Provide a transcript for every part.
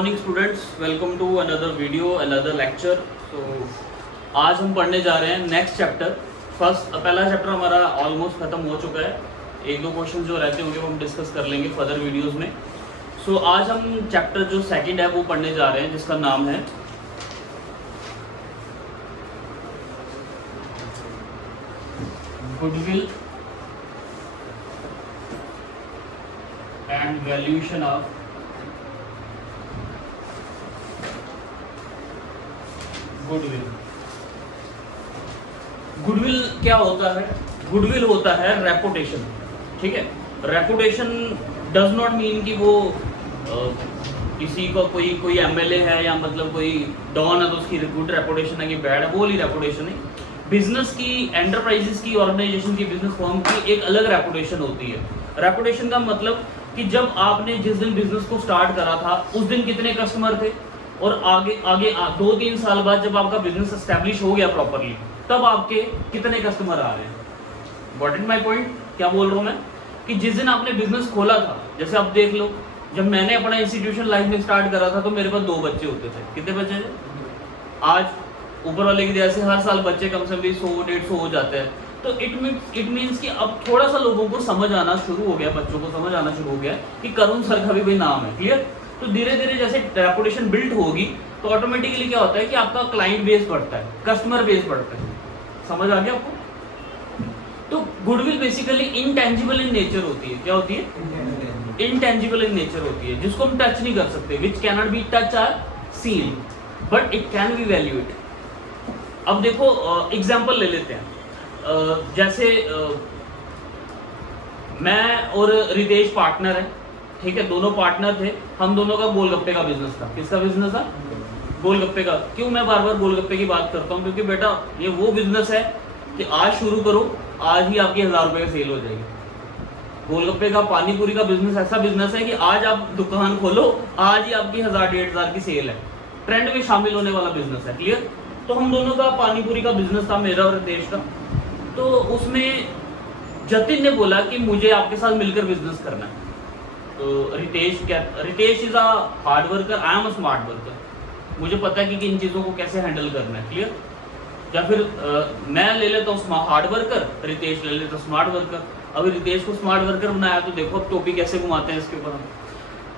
Morning students, welcome to another video another lecture. तो आज हम पढ़ने जा रहे हैं नेक्स्ट चैप्टर। पहला चैप्टर हमारा ऑलमोस्ट ख़त्म हो चुका है। एक दो क्वेश्चन जो रहते होंगे वो हम डिस्कस कर लेंगे फर्दर वीडियोस में। सो आज हम चैप्टर जो सेकंड है वो पढ़ने जा रहे हैं, जिसका नाम है goodwill and valuation of goodwill. Goodwill क्या होता है? गुडविल होता है रेपुटेशन। ठीक है, रेपुटेशन डज नॉट मीन कि वो किसी को कोई एमएलए है या मतलब कोई डॉन है तो उसकी गुड रेपुटेशन है कि बैड है, वो वाली रेपुटेशन है। बिजनेस की, एंटरप्राइजेस की, ऑर्गेनाइजेशन की, बिजनेस फर्म की एक अलग रेपुटेशन होती है। रेपुटेशन का मतलब कि जब आपने जिस दिन बिजनेस को स्टार्ट करा था उस दिन कितने कस्टमर थे, और आगे 2-3 साल बाद जब आपका बिजनेस एस्टेब्लिश हो गया प्रॉपरली, तब आपके कितने कस्टमर आ रहे हैं। Got it my point? क्या बोल रहा हूँ मैं कि जिस दिन आपने बिजनेस खोला था, जैसे आप देख लो, जब मैंने अपना इंस्टीट्यूशन लाइफ में स्टार्ट करा था तो मेरे पास 2 बच्चे होते थे। कितने बच्चे थे? आज ऊपर वाले की दया से हर साल बच्चे कम से कम 100-150 हो जाते हैं। तो इट मीन्स कि अब थोड़ा सा लोगों को समझ आना शुरू हो गया, बच्चों को समझ आना शुरू हो गया कि करुण सर का भी कोई नाम है। क्लियर? तो धीरे धीरे जैसे रेपुटेशन बिल्ड होगी तो ऑटोमेटिकली क्या होता है कि आपका क्लाइंट बेस बढ़ता है, कस्टमर बेस बढ़ता है। समझ आ गया आपको? तो goodwill basically intangible in nature होती है। क्या होती है? इनटेंजिबल इन नेचर होती है, जिसको हम टच नहीं कर सकते, which can not be touch or seen but it can be valuate. अब देखो एग्जांपल ले लेते हैं। जैसे मैं और रितेश पार्टनर है। ठीक है, दोनों पार्टनर थे। हम दोनों का गोलगप्पे का बिजनेस था। किसका बिजनेस था? गोलगप्पे का। क्यों मैं बार बार गोलगप्पे की बात करता हूँ? क्योंकि बेटा ये वो बिजनेस है कि आज शुरू करो, आज ही आपकी 1000 रुपए का सेल हो जाएगी। गोलगप्पे का, पानी पूरी का बिजनेस ऐसा बिजनेस है कि आज आप दुकान खोलो, आज ही आपकी 1000-1500 की सेल है। ट्रेंड में शामिल होने वाला बिजनेस है। क्लियर? तो हम दोनों का पानी पूरी का बिजनेस था, मेरा और रितेश का। तो उसमें जतिन ने बोला कि मुझे आपके साथ मिलकर बिजनेस करना है। तो Ritesh is a hard worker, I am a smart worker. मुझे पता है कि इन चीज़ों को कैसे हैंडल करना है। क्लियर? या फिर मैं ले लेता हूँ हार्ड वर्कर, रितेश ले लेता हूँ स्मार्ट वर्कर। अभी रितेश को स्मार्ट वर्कर बनाया तो देखो अब टोपी कैसे घुमाते हैं इसके ऊपर हम।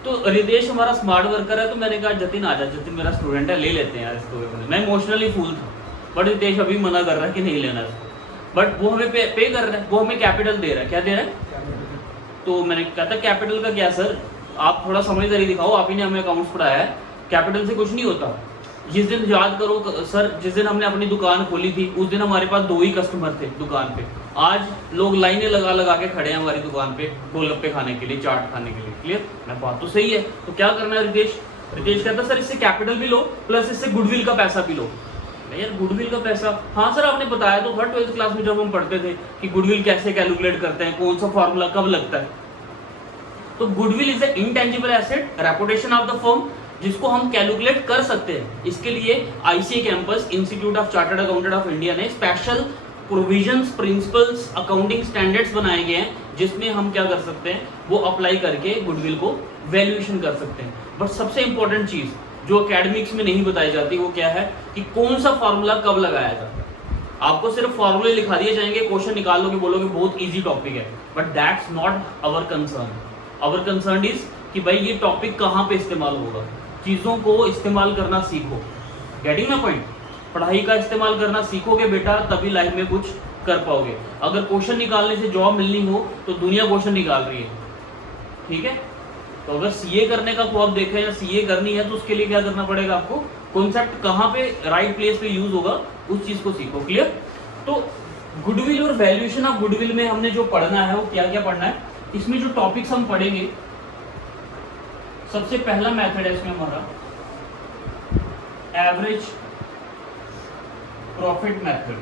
तो रितेश हमारा स्मार्ट वर्कर है, तो मैंने कहा जतिन आ जा, जतिन मेरा स्टूडेंट है, ले लेते हैं यार इसको। मैं इमोशनली फूल था, बट रितेश अभी मना कर रहा है कि नहीं लेना इसको। बट वो हमें पे कर रहा है, वो हमें कैपिटल दे रहा है। क्या दे रहा है? तो मैंने कहा था कैपिटल का क्या सर, आप थोड़ा समझदारी दिखाओ, आप ही ने हमें अकाउंट्स पढ़ाया है, कैपिटल से कुछ नहीं होता। जिस दिन याद करो सर, जिस दिन हमने अपनी दुकान खोली थी उस दिन हमारे पास 2 ही कस्टमर थे दुकान पे। आज लोग लाइनें लगा लगा के खड़े हैं हमारी दुकान पे गोलगप्पे खाने के लिए, चाट खाने के लिए। क्लियर? मैं बात तो सही है। तो क्या करना है रितेश? रितेश कहता सर इससे कैपिटल भी लो प्लस इससे गुडविल का पैसा भी लो। यार गुडविल का पैसा? हाँ सर आपने बताया तो हर 12th क्लास में जब हम पढ़ते थे कि गुडविल कैसे कैलकुलेट करते हैं, कौन सा फॉर्मूला कब लगता है। तो goodwill is a intangible asset, reputation of the firm, जिसको हम कैलकुलेट कर सकते हैं। इसके लिए ICA campus, institute of chartered accountant of India ने special provisions, principles, accounting standards बनाए गए हैं, जिसमें हम क्या कर सकते हैं, वो अप्लाई करके गुडविल को वैल्यूएशन कर सकते हैं। बट सबसे इंपॉर्टेंट चीज जो एकेडमिक्स में नहीं बताई जाती वो क्या है कि कौन सा फॉर्मूला कब लगाया जाता है। आपको सिर्फ फॉर्मूले लिखा दिए जाएंगे, क्वेश्चन निकाल लोगे, बोलोगे बहुत इजी टॉपिक है, but that's not our concern. Our concern is कि भाई ये टॉपिक कहाँ पे इस्तेमाल होगा। चीज़ों को इस्तेमाल करना सीखो। Getting my point? पढ़ाई का इस्तेमाल करना सीखोगे बेटा, तभी लाइफ में कुछ कर पाओगे। अगर क्वेश्चन निकालने से जॉब मिलनी हो तो दुनिया क्वेश्चन निकाल रही है। ठीक है? तो अगर सीए करने का ख्वाब देखें या सीए करनी है तो उसके लिए क्या करना पड़ेगा आपको? कॉन्सेप्ट कहाँ पे राइट प्लेस पे यूज होगा उस चीज को सीखो। क्लियर? तो गुडविल और वैल्यूएशन ऑफ गुडविल में हमने जो पढ़ना है वो क्या क्या पढ़ना है, इसमें जो टॉपिक्स हम पढ़ेंगे, सबसे पहला मेथड है इसमें हमारा एवरेज प्रॉफिट मेथड।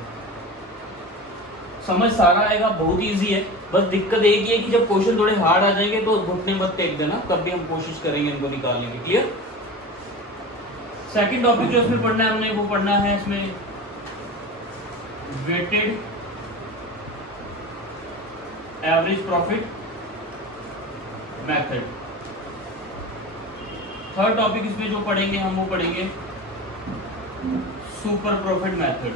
समझ सारा आएगा, बहुत इजी है। बस दिक्कत एक ही है कि जब क्वेश्चन थोड़े हार्ड आ जाएंगे तो घुटने मत टेक देना, कब भी हम कोशिश करेंगे इनको निकालने की। क्लियर? सेकंड टॉपिक जो इसमें पढ़ना है हमने, वो पढ़ना है इसमें weighted average profit method. Third topic इसमें जो पढ़ेंगे हम वो पढ़ेंगे सुपर प्रॉफिट मेथड।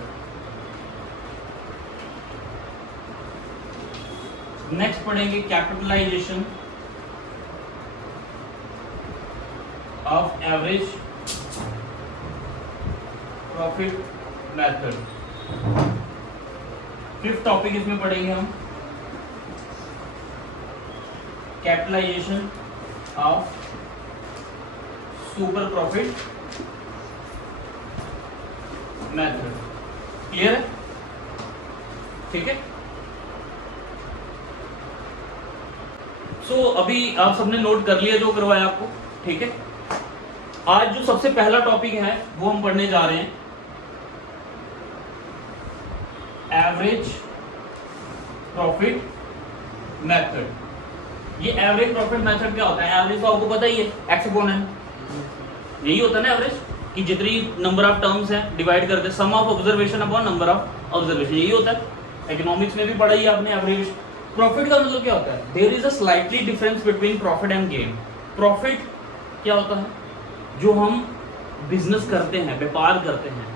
नेक्स्ट पढ़ेंगे capitalization of average profit method. Fifth topic इसमें पढ़ेंगे हम capitalization of super profit method. Clear है? ठीक है। सो अभी आप सबने नोट कर लिया जो करवाया आपको, ठीक है। आज जो सबसे पहला टॉपिक है वो हम पढ़ने जा रहे हैं एवरेज प्रॉफिट मेथड। ये एवरेज प्रॉफिट मेथड क्या होता है? एवरेज तो आपको पता ही है, एक्स अपॉन एन, यही होता है ना एवरेज, कि जितनी नंबर ऑफ टर्म्स हैं डिवाइड करते हैं, sum of observation upon number of observation, यही होता है। इकोनॉमिक्स में भी पढ़ा ही आपने एवरेज। प्रॉफिट का मतलब क्या होता है? There is a slightly difference between profit and gain. Profit क्या होता है? जो हम बिजनेस करते हैं, व्यापार करते हैं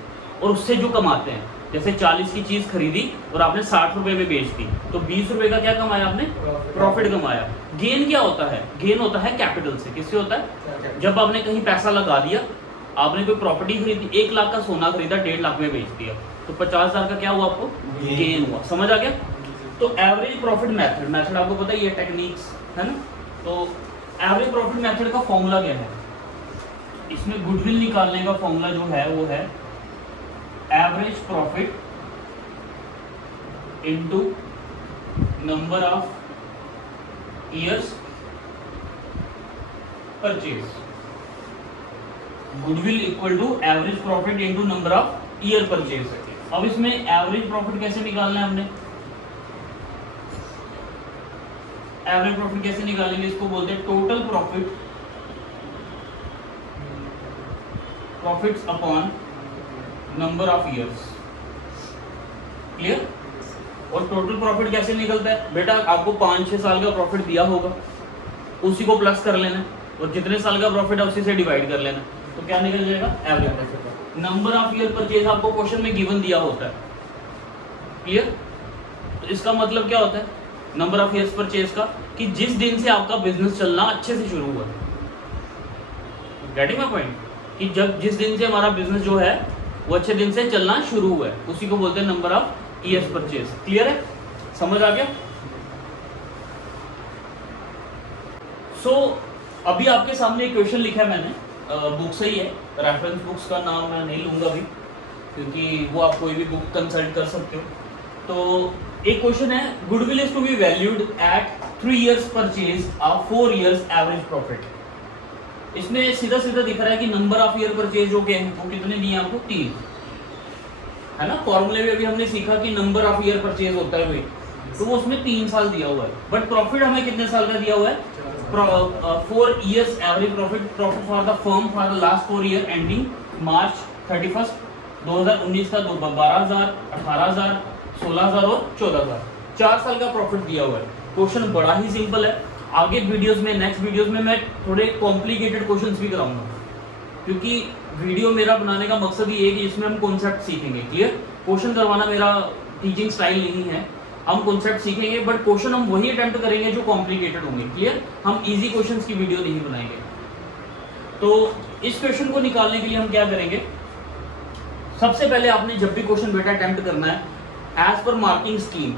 और उससे जो कमाते हैं। जैसे 40 की चीज खरीदी और आपने 60 रुपए में बेच दी, तो 20 रुपए का क्या कमाया आपने? प्रॉफिट कमाया। गेन क्या होता है? गेन होता है कैपिटल से। किससे होता है? जब आपने कहीं पैसा लगा दिया, आपने कोई प्रॉपर्टी खरीदी, 1 लाख का सोना खरीदा, 1.5 लाख में बेच दिया, तो 50,000 का क्या हुआ आपको? गेन हुआ। समझ आ गया? तो एवरेज प्रॉफिट मेथड आपको पता ही है, टेक्निक्स है ना। तो एवरेज प्रॉफिट मेथड का फॉर्मूला क्या है? इसमें गुडविल निकालने का फॉर्मूला जो है वो है average profit into number of years purchase. Goodwill equal to average profit into number of year purchase. अब इसमें एवरेज प्रॉफिट कैसे निकालना है हमने? एवरेज प्रॉफिट कैसे निकालेंगे? इसको बोलते हैं total profits upon number of years. Clear? और टोटल प्रॉफिट कैसे निकलता है? बेटा आपको 5-6 साल का प्रॉफिट दिया होगा, उसी को प्लस कर लेना और जितने साल का प्रॉफिट है उसी से डिवाइड कर लेना, तो क्या निकल जाएगा? Average profit. Number of year purchase आपको क्वेश्चन में गिवन दिया होता है। क्लियर? तो इसका मतलब क्या होता है नंबर ऑफ ईयर्स परचेज का? कि जिस दिन से आपका बिजनेस चलना अच्छे से शुरू हुआ। Getting my point? कि जब जिस दिन से हमारा बिजनेस जो है वो अच्छे दिन से चलना शुरू हुआ है, उसी को बोलते हैं number of years purchase. Clear है? समझ आ गया? सो अभी आपके सामने एक क्वेश्चन लिखा है मैंने, बुक से ही है, रेफरेंस बुक्स का नाम मैं नहीं लूंगा अभी, क्योंकि वो आप कोई भी बुक कंसल्ट कर सकते हो। तो एक क्वेश्चन है, goodwill is to be valued at 3 years purchase of 4 years average profit. इसमें सीधा सीधा दिख रहा है कि नंबर ऑफ ईयर परचेज जो क्या है वो कितने दिए आपको? 3, है ना। फॉर्मूले में भी हमने सीखा कि नंबर ऑफ ईयर परचेज होता है वही, तो वो उसमें 3 साल दिया हुआ है। बट प्रॉफिट हमें कितने साल का दिया हुआ है? 4 years average profit for the firm for the last 4 year ending March 31, 2019 का 12,000, 18,000, 16,000 और 14,000। 4 साल का प्रॉफिट दिया हुआ है। क्वेश्चन बड़ा ही सिंपल है। आगे वीडियोस में, नेक्स्ट वीडियोस में मैं थोड़े कॉम्प्लिकेटेड क्वेश्चंस भी कराऊंगा, क्योंकि वीडियो मेरा बनाने का मकसद ये है कि इसमें हम कॉन्सेप्ट सीखेंगे। क्लियर? क्वेश्चन करवाना मेरा टीचिंग स्टाइल नहीं है, हम कॉन्सेप्ट सीखेंगे, बट क्वेश्चन हम वही अटेम्प्ट करेंगे जो कॉम्प्लिकेटेड होंगे। क्लियर? हम इजी क्वेश्चंस की वीडियो नहीं बनाएंगे। तो इस क्वेश्चन को निकालने के लिए हम क्या करेंगे? सबसे पहले आपने जब भी क्वेश्चन बेटा अटेम्प्ट करना है, एज पर मार्किंग स्कीम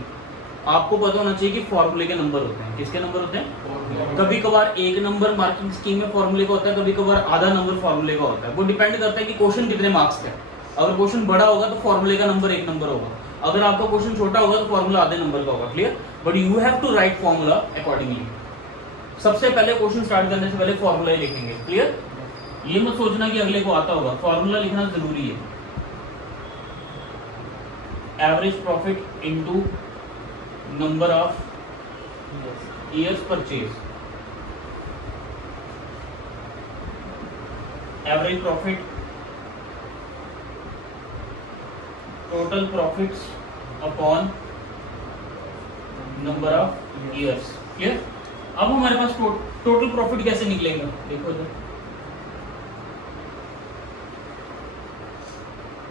आपको पता होना चाहिए कि फॉर्मूले के नंबर होते हैं। किसके नंबर होते हैं? कभी कभार 1 नंबर मार्किंग स्कीम में फॉर्मूले का होता है, कभी कभार आधा नंबर फॉर्मूले का होता है। वो डिपेंड करता है कि क्वेश्चन कितने मार्क्स का है। अगर क्वेश्चन बड़ा होगा तो फॉर्मूले का नंबर 1 नंबर होगा, अगर आपका क्वेश्चन छोटा होगा तो फॉर्मूला आधे नंबर का होगा। Clear? But you have to write formula accordingly. सबसे पहले क्वेश्चन स्टार्ट करने से पहले फॉर्मूला ही लिखेंगे। क्लियर? ये मत सोचना कि अगले को आता होगा, फॉर्मूला लिखना जरूरी है। Average profit into number of years purchase. Average profit, total profits upon number of years. Clear? अब हमारे पास टोटल प्रॉफिट कैसे निकलेगा? देखो जरा,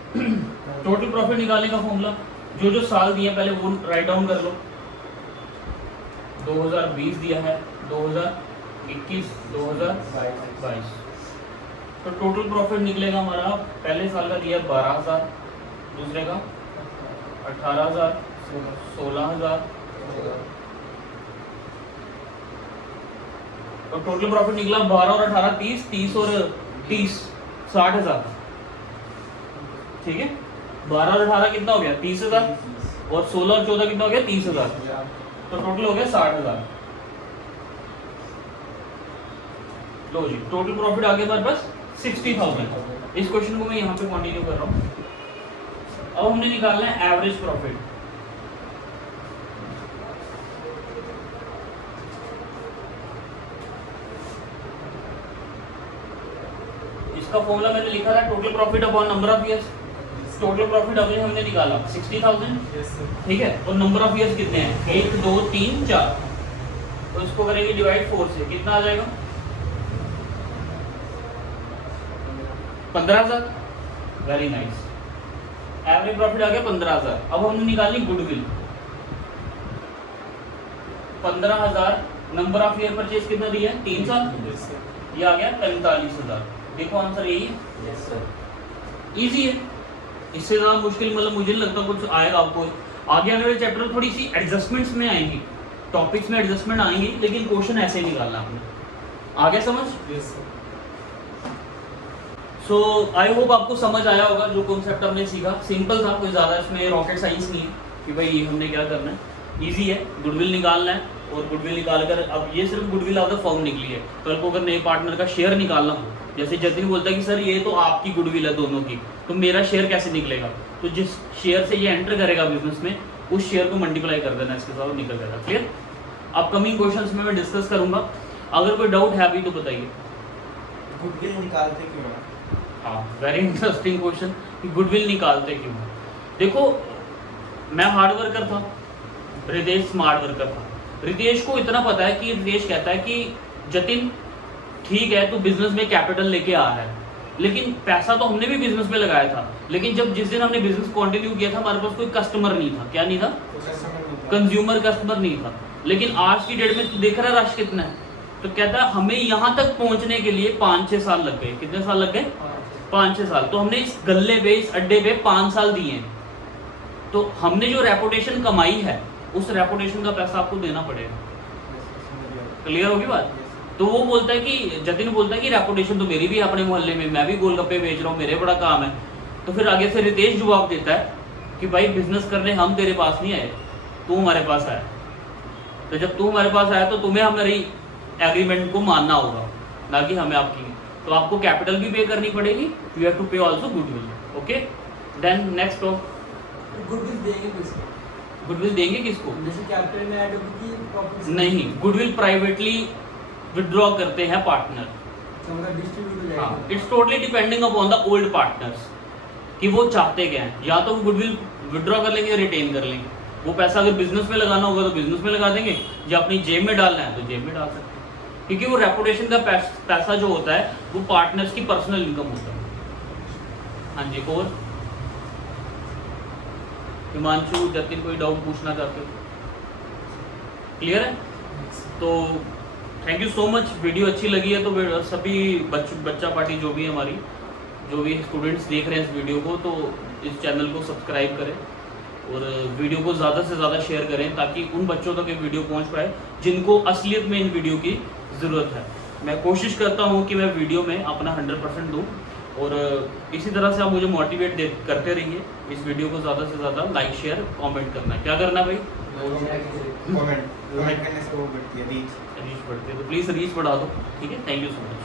टोटल प्रॉफिट निकालने का फॉर्मूला, जो जो साल दिए पहले वो राइट डाउन कर लो। 2020 दिया है, 2021, 2022। तो टोटल प्रॉफिट निकलेगा हमारा, पहले साल का दिया 12,000, दूसरे का 18,000, 16,000। तो टोटल प्रॉफिट निकला 12 और 18 30, 30 और 30 60,000। ठीक है, 12 और 18 कितना हो गया 30,000, और 16 और 14 कितना हो गया 30,000। तो टोटल हो गया 60,000। लो जी, टोटल प्रॉफिट आ गया हमारे पास 60,000। इस क्वेश्चन को मैं यहाँ पे कंटिन्यू कर रहा हूँ। अब हमने निकालना है एवरेज प्रॉफिट। इसका फॉर्मूला मैंने लिखा था total profit upon number of years. Total profit अभी हमने निकाला 60,000, ठीक है, और नंबर ऑफ इयर्स कितने हैं 1 2 3 4। तो इसको करेंगे डिवाइड 4 से, कितना आ जाएगा 15,000। वेरी नाइस, एवरेज प्रॉफिट आ गया 15,000। अब हमने निकाली goodwill 15,000, number of year purchase कितना दिया है 3 साल, ये आ गया 45,000। देखो आंसर यही है, इजी है, इससे ज्यादा मुश्किल मतलब मुझे नहीं लगता कुछ आएगा आपको। आगे आने वाले चैप्टर में थोड़ी सी एडजस्टमेंट्स में आएंगी, टॉपिक्स में एडजस्टमेंट आएंगी, लेकिन क्वेश्चन ऐसे ही निकालना आपने। आगे समझ? सो आई होप आपको समझ आया होगा जो कॉन्सेप्ट हमने सीखा। सिंपल था, कोई ज़्यादा इसमें रॉकेट साइंस नहीं है कि भाई हमने क्या करना है। इजी है, गुडविल निकालना है, और गुडविल निकाल कर, अब ये सिर्फ गुडविल ऑफ द फर्म निकली है। कल को अगर नए पार्टनर का शेयर निकालना हो, जैसे जतिन बोलता है कि सर ये तो आपकी गुडविल है दोनों की, तो मेरा शेयर कैसे निकलेगा, तो जिस शेयर से ये एंटर करेगा बिजनेस में, उस शेयर को मल्टीप्लाई कर देना इसके साथ, निकल जाएगा। क्लियर? अपकमिंग क्वेश्चंस में मैं डिस्कस करूंगा। अगर कोई डाउट है अभी तो बताइए। गुडविल निकालते क्यों हैं? हाँ, वेरी इंटरेस्टिंग क्वेश्चन कि गुडविल निकालते क्यों। देखो, मैं हार्ड वर्कर था, रितेश स्मार्ट वर्कर था। रितेश को इतना पता है कि रितेश कहता है कि जतिन ठीक है, तू बिजनेस में कैपिटल लेके आ रहा है, लेकिन पैसा तो हमने भी बिजनेस में लगाया था, लेकिन जब जिस दिन हमने बिजनेस कंटिन्यू किया था हमारे पास कोई कस्टमर नहीं था। क्या नहीं था? कंज्यूमर कस्टमर नहीं था। लेकिन आज की डेट में तू देख रहा है रश कितना है। तो कहता है हमें यहाँ तक पहुंचने के लिए 5-6 साल लग गए। कितने साल लग गए? 5-6 साल। तो हमने इस गल्ले पे, इस अड्डे पे 5 साल दिए हैं। तो हमने जो रेपुटेशन कमाई है, उस रेपुटेशन का पैसा आपको देना पड़ेगा। क्लियर होगी बात? तो वो बोलता है कि जतिन बोलता है कि रेपुटेशन तो मेरी भी है अपने मोहल्ले में, मैं भी गोलगप्पे बेच रहा हूँ, मेरे बड़ा काम है। तो फिर आगे से रितेश जवाब देता है कि भाई बिजनेस करने हम तेरे पास नहीं आए, तू हमारे पास आया। तो जब तू हमारे पास आया तो तुम्हें हमारी एग्रीमेंट को मानना होगा, ना कि हमें आपकी। तो आपको कैपिटल भी पे करनी पड़ेगी, you have to pay also goodwill. Okay, then next हो, गुडविल देंगे किसको? गुडविल देंगे किसको? जैसे कैपिटल में ऐड होगी प्रॉफिट नहीं, गुडविल प्राइवेटली विड्रॉ करते हैं पार्टनर। डिस्ट्रीब्यूट। हाँ, it's totally depending upon the old partners कि वो चाहते क्या हैं। या तो वो गुडविल विड्रॉ कर लेंगे, रिटेन कर लेंगे। वो पैसा अगर बिजनेस में लगाना होगा तो बिजनेस में लगा देंगे, या अपनी जेब में डालना है तो जेब में डाल सकते हैं, क्योंकि वो रेपुटेशन का पैसा जो होता है वो पार्टनर्स की पर्सनल इनकम होता है। हाँ जी, और हिमांशु, जतिन कोई डाउट पूछना चाहते हो? क्लियर है? तो thank you so much. Video अच्छी लगी है तो सभी बच्चा पार्टी जो भी है हमारी, जो भी स्टूडेंट्स देख रहे हैं इस वीडियो को, तो इस चैनल को सब्सक्राइब करें और वीडियो को ज़्यादा से ज़्यादा शेयर करें, ताकि उन बच्चों तक ये वीडियो पहुंच पाए जिनको असलियत में इन वीडियो की ज़रूरत है। मैं कोशिश करता हूं कि मैं वीडियो में अपना 100% दूं, और इसी तरह से आप मुझे मोटिवेट करते रहिए। इस वीडियो को ज़्यादा से ज़्यादा लाइक, शेयर, कमेंट करना है। क्या करना है भाई? कमेंट करने से वो बढ़ती है, रीच बढ़ती है, तो प्लीज़ रीच बढ़ा दो। ठीक है, थैंक यू सो मच।